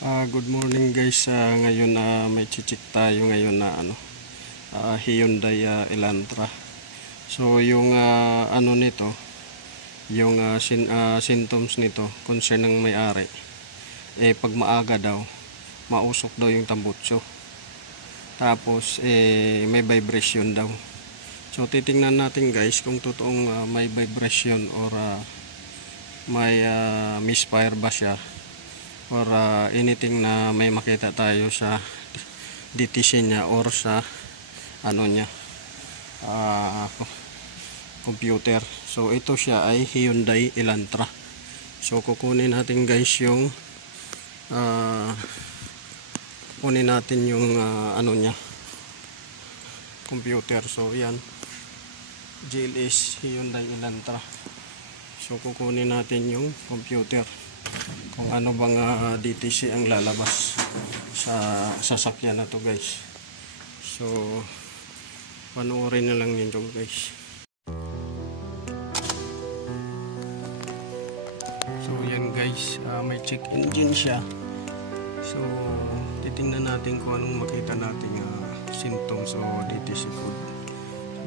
Good morning guys. Ngayon may chichik tayo ngayon na Hyundai Elantra. So yung nito, yung symptoms nito, concern ng may-ari. Pag maaga daw, mausok daw yung tambutso. Tapos may vibration daw. So titingnan natin guys kung totoong may vibration or may misfire ba siya, or anything na may makita tayo sa DTC niya or sa computer. So ito siya ay Hyundai Elantra. So kukunin natin guys yung kunin natin yung niya, computer. So yan, GLS Hyundai Elantra. So kukunin natin yung computer kung ano bang DTC ang lalabas sa sasakyan na to guys. So panoorin na lang nito guys. So yan guys, may check engine siya. So titingnan natin kung anong makita natin symptoms o DTC code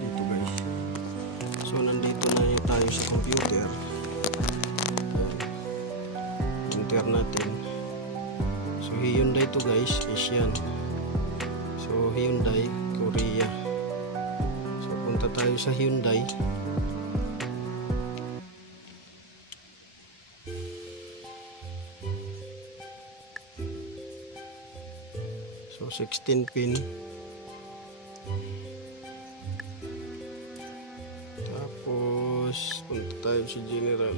dito guys. So nandito na tayo sa computer. Natin. So Hyundai to guys, Asian. So Hyundai, Korea. So punta tayo sa Hyundai. So 16 pin. Tapos punta tayo sa General.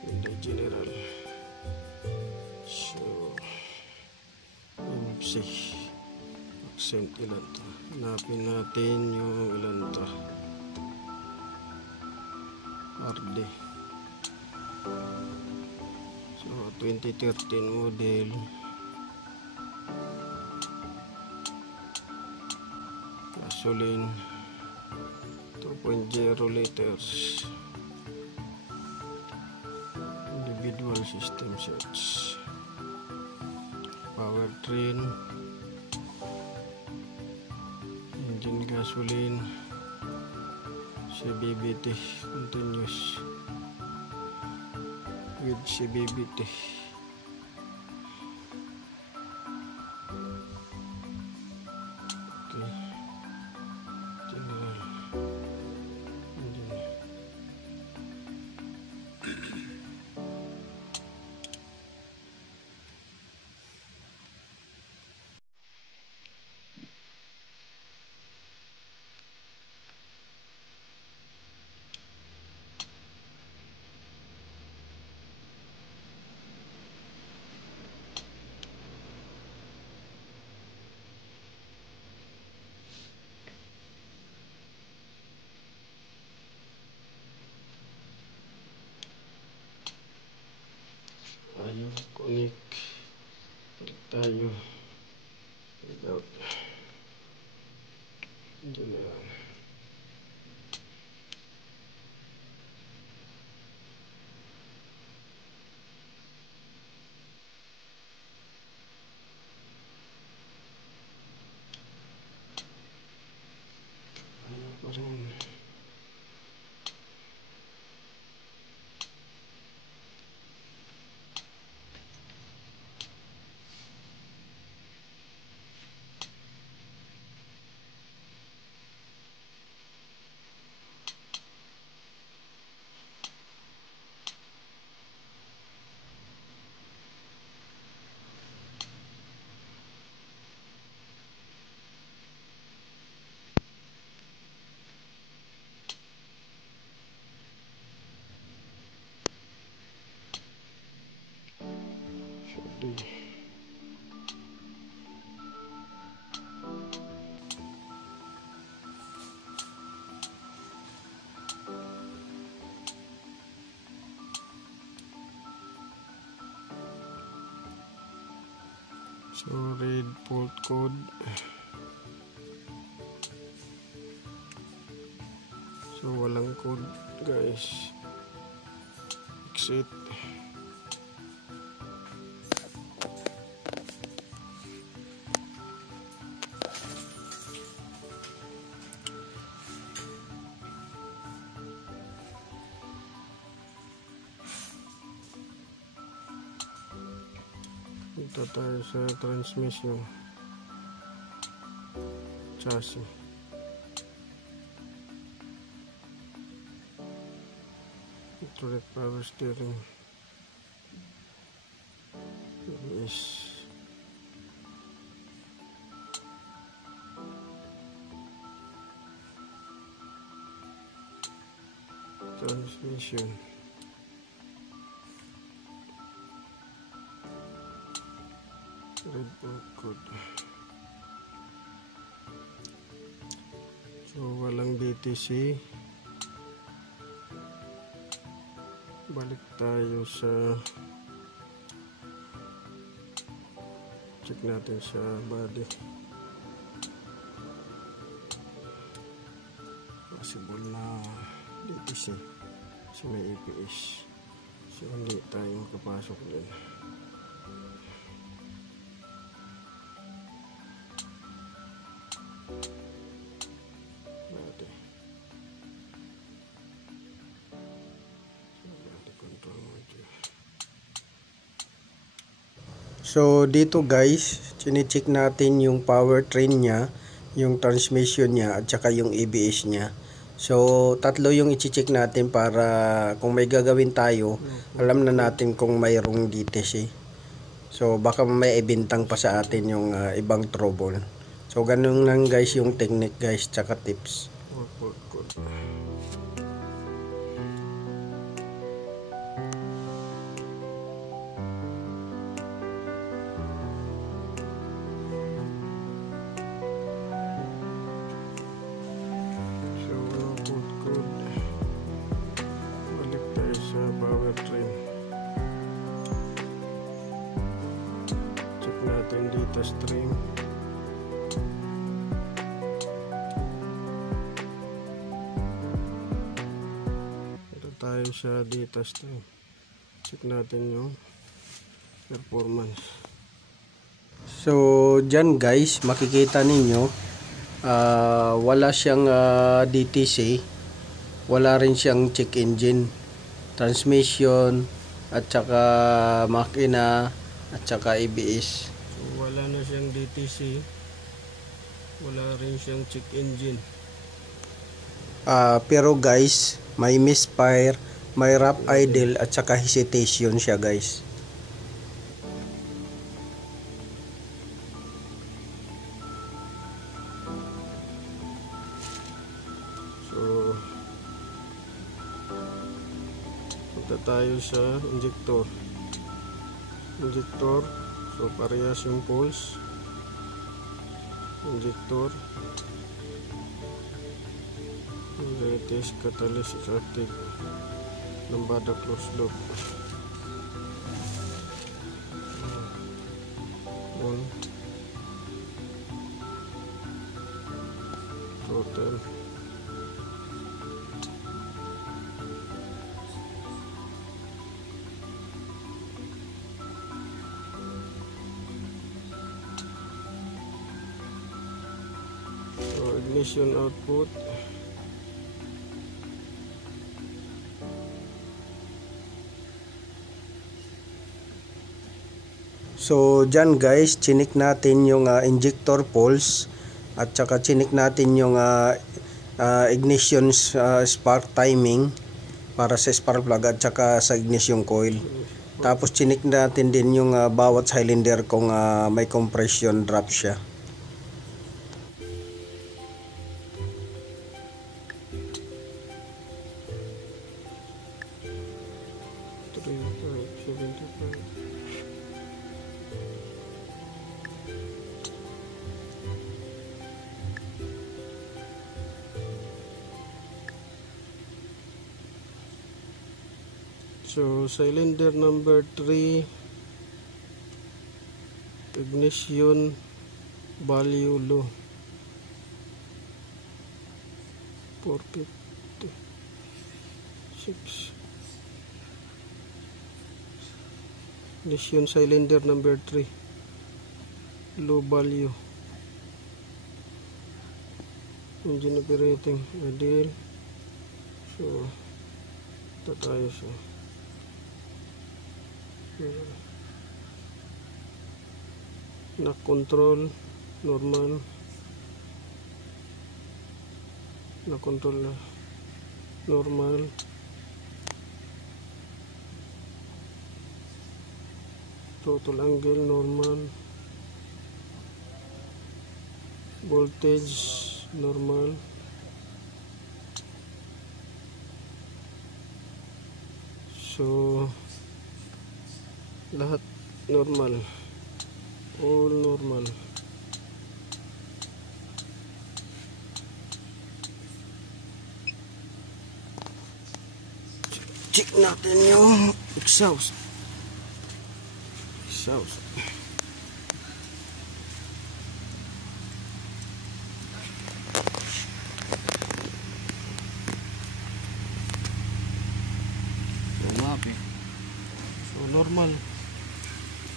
Hyundai General. Accent Elantra. Hanapin natin yung Elantra RD. So 2013 model. Gasoline 2.0 liters. Individual system sets. Powertrain, engine gasoline, CBBT continuous with CBBT. Okay, general engine. Tayo connect tayo without general. So read fault code. So walang code guys. Exit. Punta tayo sa transmission chassis. Electronic power steering is transmission. Red book code. So walang DTC. Balik tayo sa check natin sa body. Possible na DTC. So may APS. So hindi tayo makapasok din. So dito guys, chine-check natin yung powertrain niya, yung transmission niya at saka yung ABS niya. So tatlo yung i-check natin para kung may gagawin tayo, alam na natin kung mayroong DTC. So baka may ibintang pa sa atin yung ibang trouble. So ganun lang guys yung technique guys, tsaka tips. Check natin data stream. Ito tayo sa data stream. Check natin yung performance. So dyan guys, makikita ninyo wala siyang DTC, wala rin siyang check engine, transmission at saka makina at saka ABS. So wala na siyang DTC, wala rin siyang check engine. Pero guys, may misfire, may rough idle at saka hesitation siya guys. So punta tayo sa injector. So parehas yung pulse. Injector, latest catalyst active, lambada close loop, on, throttle, ignition output, so dyan guys, chinik natin yung injector pulse at saka chinik natin yung ignition spark timing para sa spark plug at saka sa ignition coil. Tapos chinik natin din yung bawat cylinder kung may compression drop siya. So cylinder number 3, ignition value low, 456. Ignition cylinder number 3, low value. Engine operating ideal. So ito tayo sa na control normal, na control na normal, total angle normal, voltage normal, so lahat normal, all normal. Check natin yung exhaust. So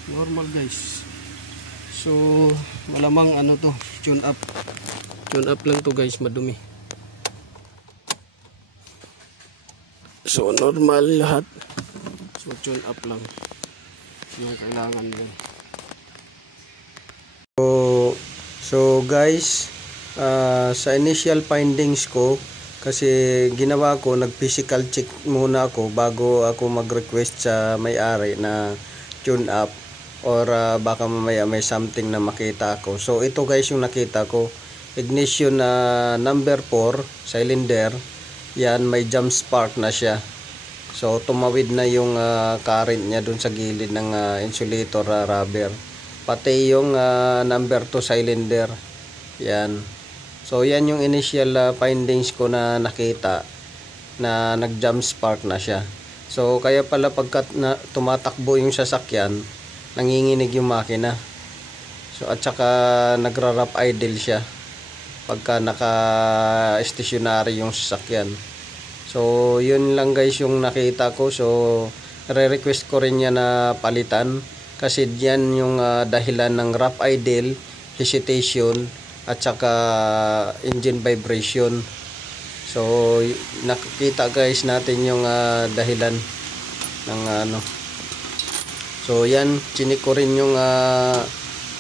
normal guys. So malamang ano to, tune up lang to guys, madumi. So normal lahat, so tune up lang yung kailangan mo. So guys, sa initial findings ko, kasi ginawa ko, nag-physical check muna ako bago ako mag-request sa may-ari na tune up, or baka mamaya may something na makita ako. So ito guys yung nakita ko, ignition na number 4 cylinder, yan may jump spark na siya. So tumawid na yung current niya dun sa gilid ng insulator rubber, pati yung number 2 cylinder, yan. So yan yung initial findings ko na nakita na nag-jump spark na siya. So kaya pala pagka tumatakbo yung sasakyan, nanginginig yung makina. So at saka nagra-rough idle siya pagka naka-stationary yung sasakyan. So yun lang guys yung nakita ko. So re-request ko rin yan na palitan, kasi diyan yung dahilan ng rough idle, hesitation, at saka engine vibration. So nakikita guys natin yung dahilan ng ano. So yan, chinik ko rin yung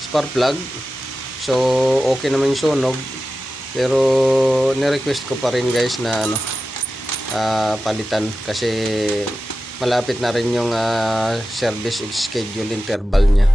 spark plug. So okay naman yung sunog, pero ni-request ko pa rin guys na ano, palitan, kasi malapit na rin yung service schedule interval niya.